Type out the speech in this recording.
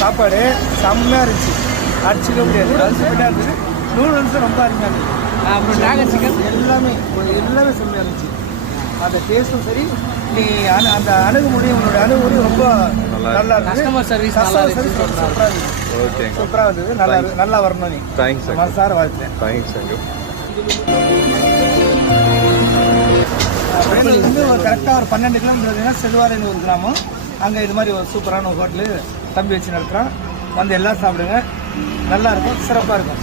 சாப்பாடு செம்மையாக இருந்துச்சு, அடிச்சுக்க முடியாது. அல்சிமெண்ட்டாக இருந்துச்சு. நூடுல்ஸும் ரொம்ப அருமையாக இருந்துச்சு. அப்புறம் டிராகன் சிக்கன் எல்லாமே செம்மையாக இருந்துச்சு. அந்த டேஸ்ட்டும் சரி, நீ அந்த அணுகுமுறையும் உன்னோட அணுகுமுறையும் ரொம்ப நல்லா இருந்துச்சு. கஸ்டமர் சர்வீஸ் சூப்பராக இருந்துச்சு. சூப்பராக இருந்தது. நல்லா வரணும். நீ தேங்க்ஸ் மனசார வாழ்த்துறேன். தேங்க்ஸ் வந்து ஒரு கரெக்டாக ஒரு 12 கிலோமீட்டர் செல்வாரின்னு ஒரு கிராமம். அங்கே இது மாதிரி ஒரு சூப்பரான ஒரு ஹோட்டலு தம்பி வச்சு நடத்துகிறான். வந்து எல்லாம் சாப்பிடுங்க, நல்லா இருக்கும், சிறப்பாக இருக்கும்.